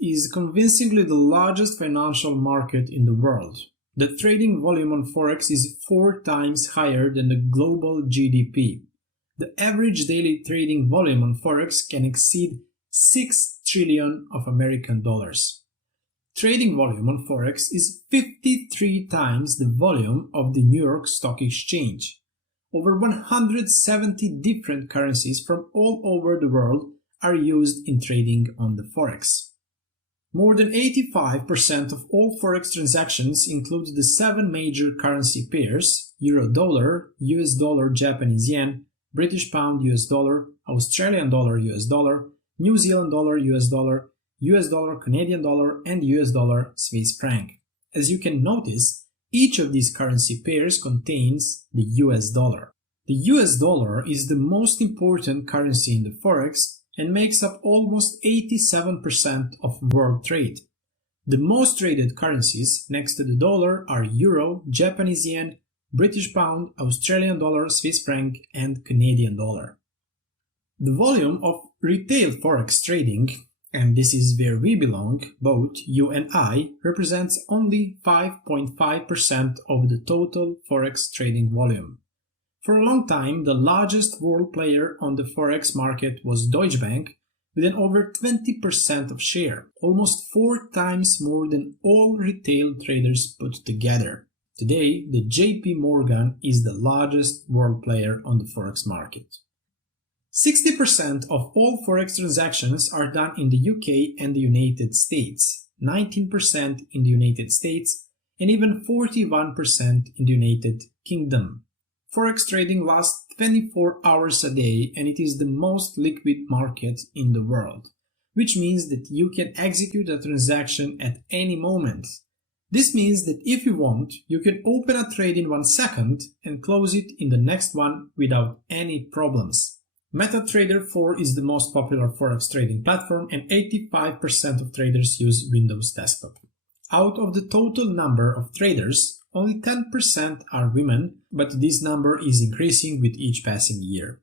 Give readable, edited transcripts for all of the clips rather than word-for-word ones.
Is convincingly the largest financial market in the world. The trading volume on Forex is 4 times higher than the global GDP. The average daily trading volume on Forex can exceed 6 trillion of American dollars. Trading volume on Forex is 53 times the volume of the New York Stock Exchange. Over 170 different currencies from all over the world are used in trading on the Forex. More than 85% of all Forex transactions include the 7 major currency pairs: Euro-Dollar, US Dollar, Japanese Yen, British Pound, US Dollar, Australian Dollar, US Dollar, New Zealand Dollar, US Dollar, Canadian Dollar, and US Dollar, Swiss franc. As you can notice, each of these currency pairs contains the US dollar. The US dollar is the most important currency in the Forex and makes up almost 87% of world trade. The most traded currencies next to the dollar are Euro, Japanese Yen, British Pound, Australian Dollar, Swiss franc, and Canadian Dollar. The volume of retail Forex trading, and this is where we belong, both you and I, represents only 5.5% of the total Forex trading volume. For a long time, the largest world player on the Forex market was Deutsche Bank, with an over 20% of share, almost 4 times more than all retail traders put together. Today, the JP Morgan is the largest world player on the Forex market. 60% of all Forex transactions are done in the UK and the United States, 19% in the United States, and even 41% in the United Kingdom. Forex trading lasts 24 hours a day and it is the most liquid market in the world, which means that you can execute a transaction at any moment. This means that if you want, you can open a trade in 1 second and close it in the next one without any problems. MetaTrader 4 is the most popular Forex trading platform and 85% of traders use Windows Desktop. Out of the total number of traders, only 10% are women, but this number is increasing with each passing year.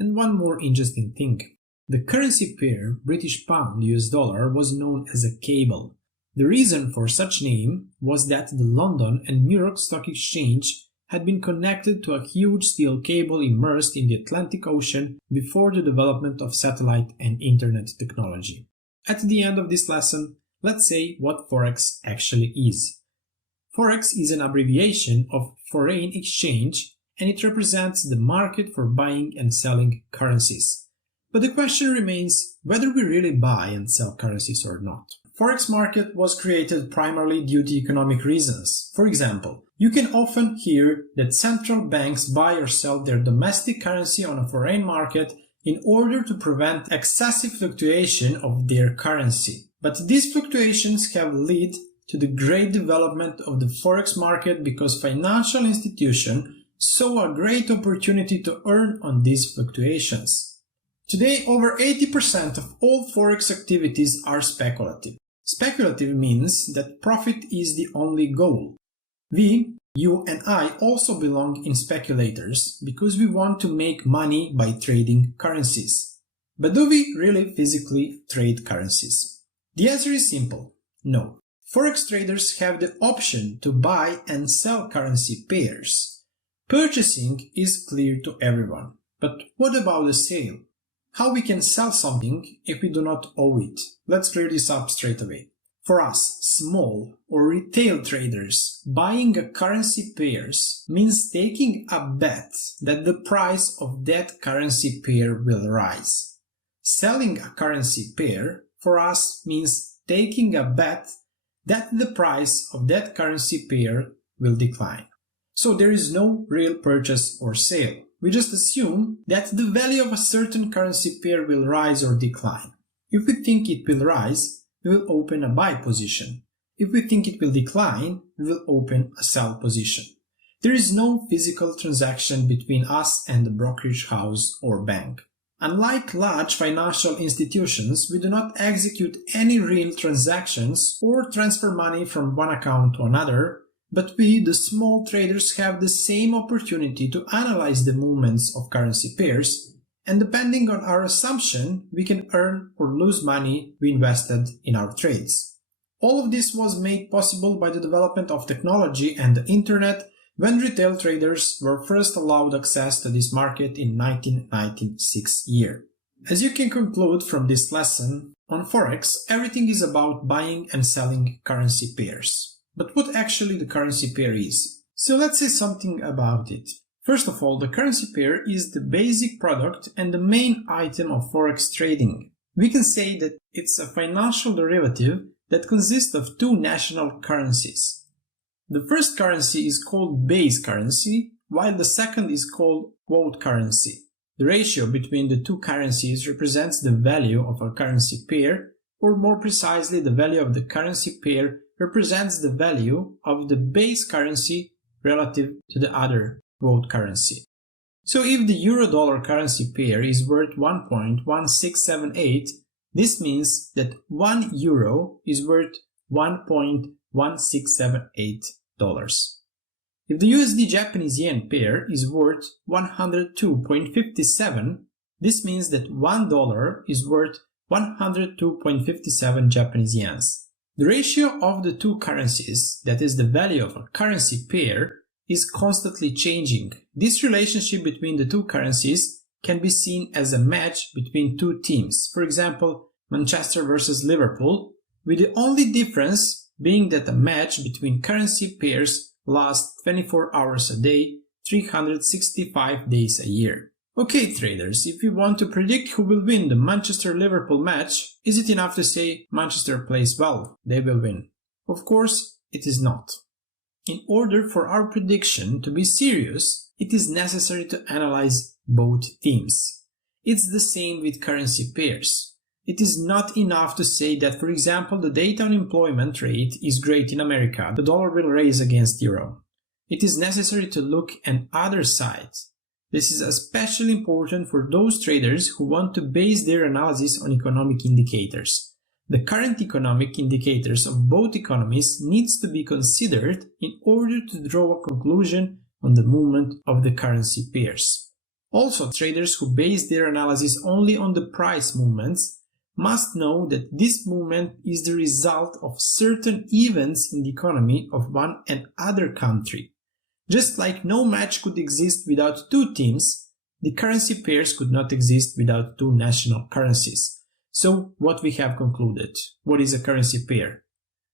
And one more interesting thing. The currency pair British Pound US Dollar was known as a cable. The reason for such name was that the London and New York Stock Exchange had been connected to a huge steel cable immersed in the Atlantic Ocean before the development of satellite and internet technology. At the end of this lesson, let's say what Forex actually is. Forex is an abbreviation of foreign exchange and it represents the market for buying and selling currencies. But the question remains whether we really buy and sell currencies or not. Forex market was created primarily due to economic reasons. For example, you can often hear that central banks buy or sell their domestic currency on a foreign market in order to prevent excessive fluctuation of their currency. But these fluctuations have led to the great development of the Forex market because financial institutions saw a great opportunity to earn on these fluctuations. Today, over 80% of all Forex activities are speculative. Speculative means that profit is the only goal. We, you and I also belong in speculators because we want to make money by trading currencies. But do we really physically trade currencies? The answer is simple, no. Forex traders have the option to buy and sell currency pairs. Purchasing is clear to everyone. But what about the sale? How we can sell something if we do not owe it? Let's clear this up straight away. For us, small or retail traders, buying a currency pairs means taking a bet that the price of that currency pair will rise. Selling a currency pair for us means taking a bet that the price of that currency pair will decline. So there is no real purchase or sale. We just assume that the value of a certain currency pair will rise or decline. If we think it will rise, we will open a buy position. If we think it will decline, we will open a sell position. There is no physical transaction between us and the brokerage house or bank. Unlike large financial institutions, we do not execute any real transactions or transfer money from one account to another, but we, the small traders, have the same opportunity to analyze the movements of currency pairs and depending on our assumption, we can earn or lose money we invested in our trades. All of this was made possible by the development of technology and the internet when retail traders were first allowed access to this market in 1996 year. As you can conclude from this lesson, on Forex, everything is about buying and selling currency pairs. But what actually the currency pair is? So let's say something about it. First of all, the currency pair is the basic product and the main item of Forex trading. We can say that it's a financial derivative that consists of two national currencies. The first currency is called base currency, while the second is called quote currency. The ratio between the two currencies represents the value of a currency pair, or more precisely, the value of the currency pair represents the value of the base currency relative to the other quote currency. So if the euro-dollar currency pair is worth 1.1678, this means that 1 euro is worth $1.1678. If the USD-Japanese yen pair is worth 102.57, this means that $1 is worth 102.57 Japanese yens. The ratio of the two currencies, that is the value of a currency pair, is constantly changing. This relationship between the two currencies can be seen as a match between two teams, for example, Manchester versus Liverpool, with the only difference being that a match between currency pairs lasts 24 hours a day, 365 days a year. Okay traders, if you want to predict who will win the Manchester-Liverpool match, is it enough to say Manchester plays well, they will win? Of course, it is not. In order for our prediction to be serious, it is necessary to analyze both teams. It's the same with currency pairs. It is not enough to say that, for example, the data unemployment rate is great in America, the dollar will rise against euro. It is necessary to look at other sides. This is especially important for those traders who want to base their analysis on economic indicators. The current economic indicators of both economies needs to be considered in order to draw a conclusion on the movement of the currency pairs. Also, traders who base their analysis only on the price movements must know that this movement is the result of certain events in the economy of one and other country. Just like no match could exist without two teams, the currency pairs could not exist without two national currencies. So what we have concluded? What is a currency pair?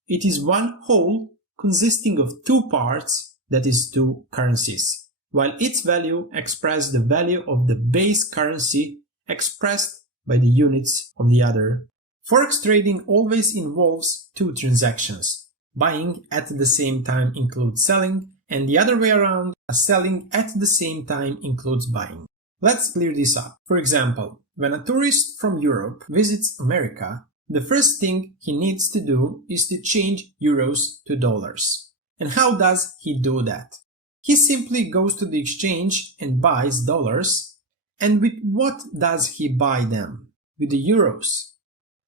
It is one whole consisting of two parts, that is two currencies, while its value expresses the value of the base currency expressed by the units of the other. Forex trading always involves two transactions. Buying at the same time includes selling, and the other way around, selling at the same time includes buying. Let's clear this up. For example, when a tourist from Europe visits America, the first thing he needs to do is to change euros to dollars. And how does he do that? He simply goes to the exchange and buys dollars. And with what does he buy them? With the euros.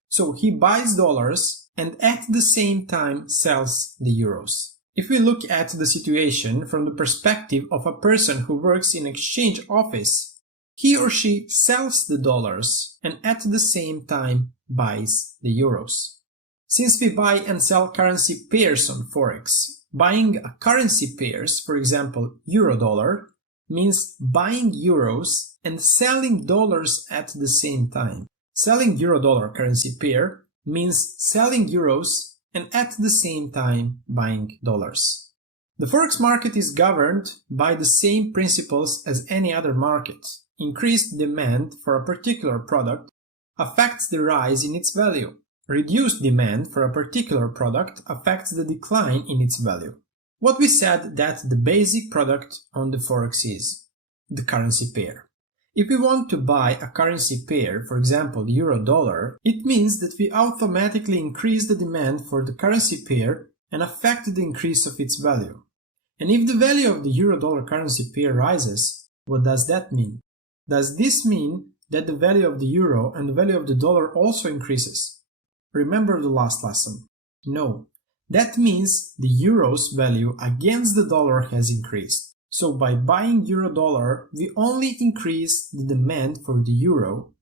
So he buys dollars and at the same time sells the euros. If we look at the situation from the perspective of a person who works in an exchange office, he or she sells the dollars and at the same time buys the euros. Since we buy and sell currency pairs on Forex, buying a currency pairs, for example euro-dollar, means buying euros and selling dollars at the same time. Selling euro-dollar currency pair means selling euros and at the same time buying dollars. The Forex market is governed by the same principles as any other market. Increased demand for a particular product affects the rise in its value. Reduced demand for a particular product affects the decline in its value. What we said that the basic product on the Forex is the currency pair. If we want to buy a currency pair, for example euro-dollar, it means that we automatically increase the demand for the currency pair and affect the increase of its value. And if the value of the euro-dollar currency pair rises, what does that mean? Does this mean that the value of the euro and the value of the dollar also increases? Remember the last lesson? No. That means the euro's value against the dollar has increased. So by buying euro-dollar, we only increase the demand for the euro.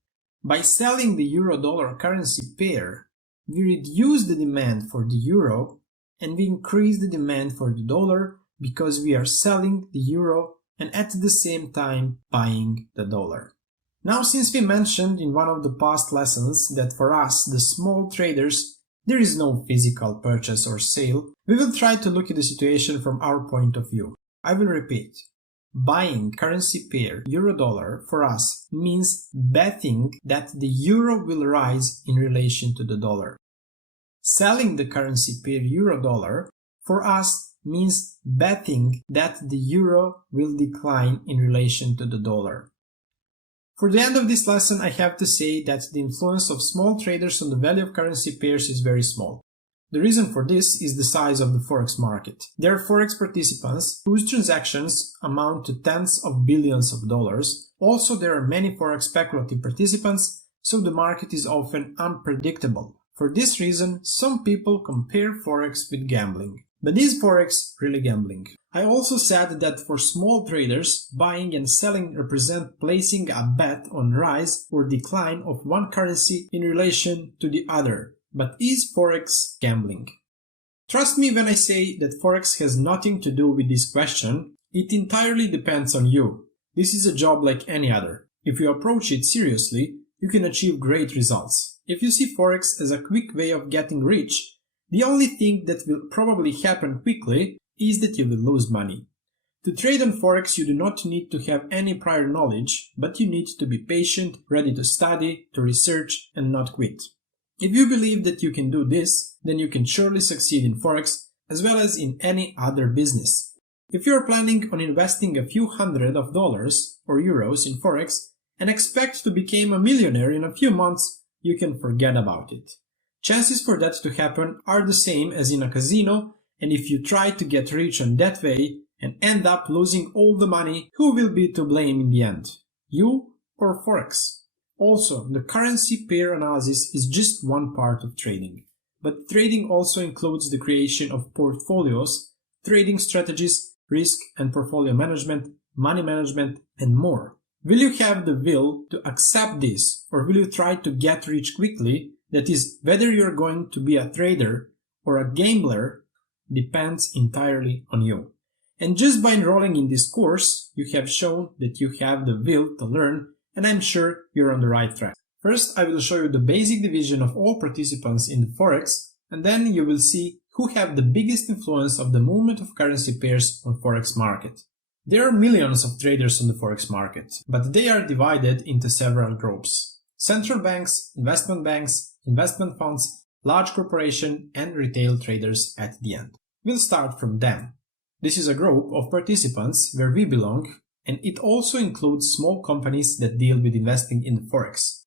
By selling the euro-dollar currency pair, we reduce the demand for the euro and we increase the demand for the dollar because we are selling the euro and at the same time buying the dollar. Now, since we mentioned in one of the past lessons that for us, the small traders, there is no physical purchase or sale, we will try to look at the situation from our point of view. I will repeat. Buying currency pair euro-dollar for us means betting that the euro will rise in relation to the dollar. Selling the currency pair euro-dollar for us means betting that the euro will decline in relation to the dollar. For the end of this lesson, I have to say that the influence of small traders on the value of currency pairs is very small. The reason for this is the size of the Forex market. There are Forex participants whose transactions amount to tens of billions of dollars. Also, there are many Forex speculative participants, so the market is often unpredictable. For this reason, some people compare Forex with gambling. But is Forex really gambling? I also said that for small traders, buying and selling represent placing a bet on rise or decline of one currency in relation to the other. But is Forex gambling? Trust me when I say that Forex has nothing to do with this question. It entirely depends on you. This is a job like any other. If you approach it seriously, you can achieve great results. If you see Forex as a quick way of getting rich, the only thing that will probably happen quickly is that you will lose money. To trade on Forex, you do not need to have any prior knowledge, but you need to be patient, ready to study, to research, and not quit. If you believe that you can do this, then you can surely succeed in Forex as well as in any other business. If you are planning on investing a few hundred of dollars or euros in Forex and expect to become a millionaire in a few months, you can forget about it. Chances for that to happen are the same as in a casino, and if you try to get rich on that way and end up losing all the money, who will be to blame in the end? You or Forex? Also, the currency pair analysis is just one part of trading. But trading also includes the creation of portfolios, trading strategies, risk and portfolio management, money management, and more. Will you have the will to accept this, or will you try to get rich quickly? That is, whether you're going to be a trader or a gambler depends entirely on you. And just by enrolling in this course, you have shown that you have the will to learn, and I'm sure you're on the right track. First, I will show you the basic division of all participants in the Forex, and then you will see who have the biggest influence of the movement of currency pairs on Forex market. There are millions of traders on the Forex market, but they are divided into several groups. Central banks, investment funds, large corporations, and retail traders at the end. We'll start from them. This is a group of participants where we belong, and it also includes small companies that deal with investing in the Forex.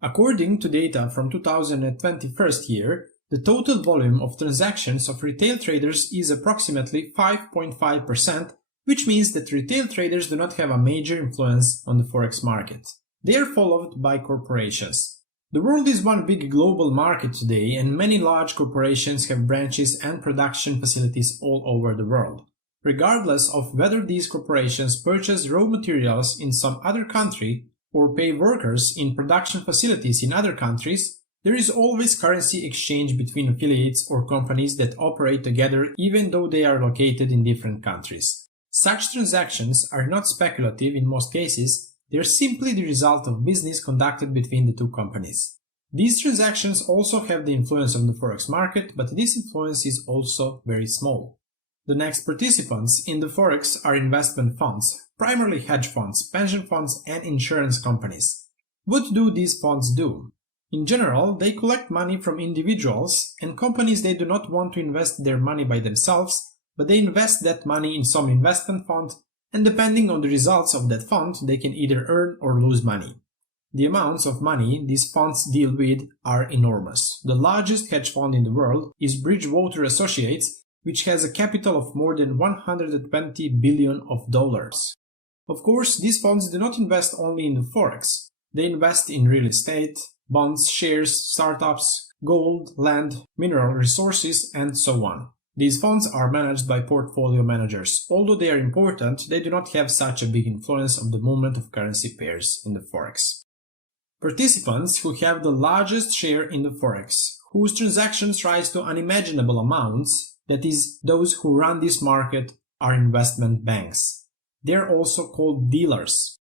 According to data from 2021 year, the total volume of transactions of retail traders is approximately 5.5%, which means that retail traders do not have a major influence on the Forex market. They are followed by corporations. The world is one big global market today, and many large corporations have branches and production facilities all over the world. Regardless of whether these corporations purchase raw materials in some other country or pay workers in production facilities in other countries, there is always currency exchange between affiliates or companies that operate together even though they are located in different countries. Such transactions are not speculative in most cases. They are simply the result of business conducted between the two companies. These transactions also have the influence on the Forex market, but this influence is also very small. The next participants in the Forex are investment funds, primarily hedge funds, pension funds, and insurance companies. What do these funds do? In general, they collect money from individuals and companies. They do not want to invest their money by themselves, but they invest that money in some investment fund, and depending on the results of that fund, they can either earn or lose money. The amounts of money these funds deal with are enormous. The largest hedge fund in the world is Bridgewater Associates, which has a capital of more than $120 billion. Of course, these funds do not invest only in the Forex. They invest in real estate, bonds, shares, startups, gold, land, mineral resources, and so on. These funds are managed by portfolio managers. Although they are important, they do not have such a big influence on the movement of currency pairs in the Forex. Participants who have the largest share in the Forex, whose transactions rise to unimaginable amounts, that is, those who run this market, are investment banks. They are also called dealers.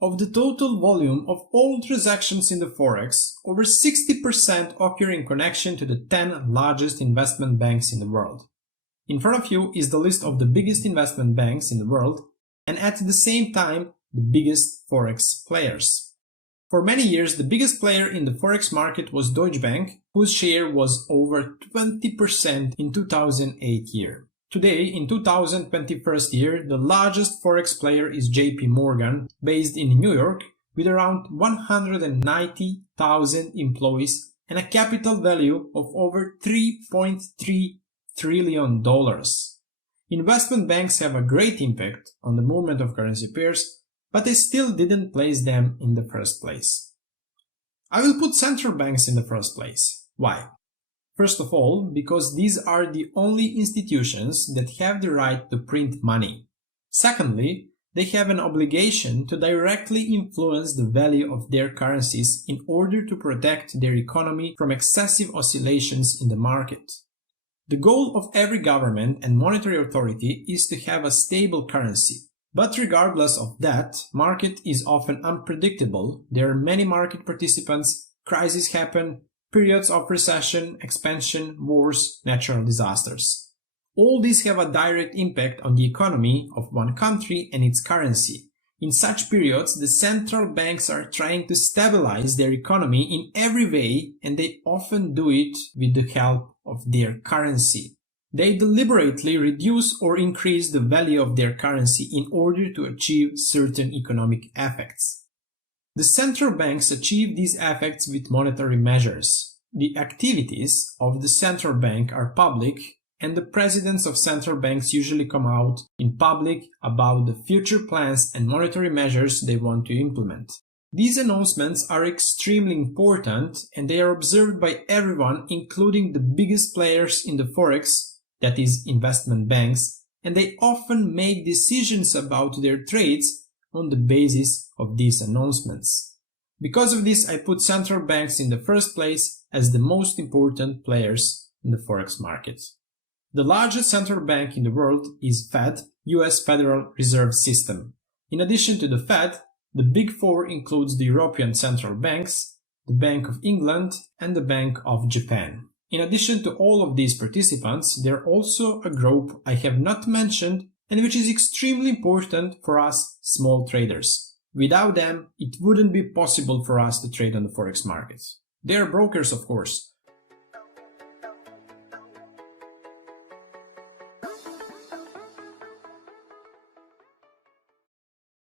Of the total volume of all transactions in the Forex, over 60% occur in connection to the 10 largest investment banks in the world. In front of you is the list of the biggest investment banks in the world, and at the same time, the biggest Forex players. For many years, the biggest player in the Forex market was Deutsche Bank, whose share was over 20% in 2008 year. Today, in 2021 year, the largest Forex player is JP Morgan, based in New York, with around 190,000 employees and a capital value of over $3.3 trillion. Investment banks have a great impact on the movement of currency pairs, but I still didn't place them in the first place. I will put central banks in the first place. Why? First of all, because these are the only institutions that have the right to print money. Secondly, they have an obligation to directly influence the value of their currencies in order to protect their economy from excessive oscillations in the market. The goal of every government and monetary authority is to have a stable currency. But regardless of that, market is often unpredictable. There are many market participants, crises happen, periods of recession, expansion, wars, natural disasters. All these have a direct impact on the economy of one country and its currency. In such periods, the central banks are trying to stabilize their economy in every way, and they often do it with the help of their currency. They deliberately reduce or increase the value of their currency in order to achieve certain economic effects. The central banks achieve these effects with monetary measures. The activities of the central bank are public, and the presidents of central banks usually come out in public about the future plans and monetary measures they want to implement. These announcements are extremely important, and they are observed by everyone, including the biggest players in the Forex, that is, investment banks, and they often make decisions about their trades on the basis of these announcements. Because of this, I put central banks in the first place as the most important players in the Forex market. The largest central bank in the world is Fed, US Federal Reserve System. In addition to the Fed, the Big Four includes the European central banks, the Bank of England, and the Bank of Japan. In addition to all of these participants, there are also a group I have not mentioned and which is extremely important for us small traders. Without them, it wouldn't be possible for us to trade on the Forex market. They are brokers, of course,